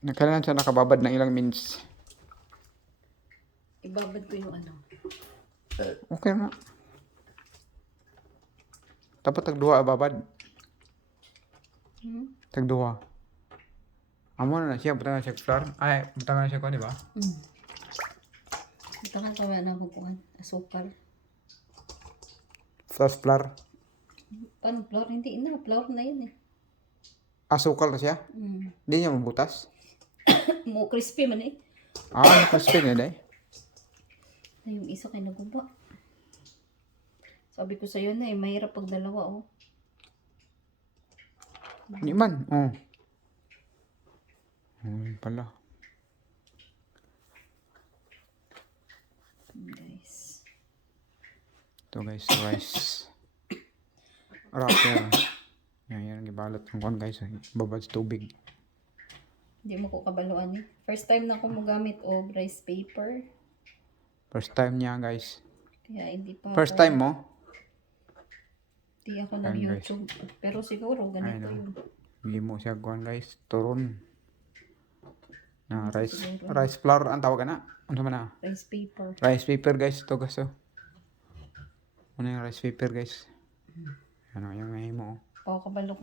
Kailangan siya nakababad ng ilang minutes. Ibabad ko yung ano. Okay na. Dapat tagduha babad. Hmm? Tagduha. Amo na na siya, butang na siya flour. Ay, butang na siya ko, di ba? Hmm. Ito nga tawa na ako kuhan. Asukal. Plus flour. Paano flour? Hindi na. Flour na yun eh. Asukal na siya. Hmm. Hindi niya mabutas. Mo crispy man eh. Ah, crispy na day. Ay, yung isa kay naguba. Sabi ko sa'yo na eh, mahirap pag dalawa oh. Hindi man. Oh. Ayun pala. Guys. Ito guys, rice. Wrapper. Yan, yan. Gibalot ng kwan guys. Babad sa tubig. Hindi mo ko kabaluan eh. First time na ako magamit og rice paper. First time niya guys. Kaya hindi pa First ako- time mo? Hindi ako Ayan, nag-YouTube. Pero siguro ganito Ayun, oh. yun. Hindi mo siya kwan guys. Turon. Na rice. siguro. Rice flour ang tawag na. Ano man na? Rice paper. Rice paper guys. Ito guys. Oh. Ano yung rice paper guys? Ano yung ngayon mo? oh. Pao kabalo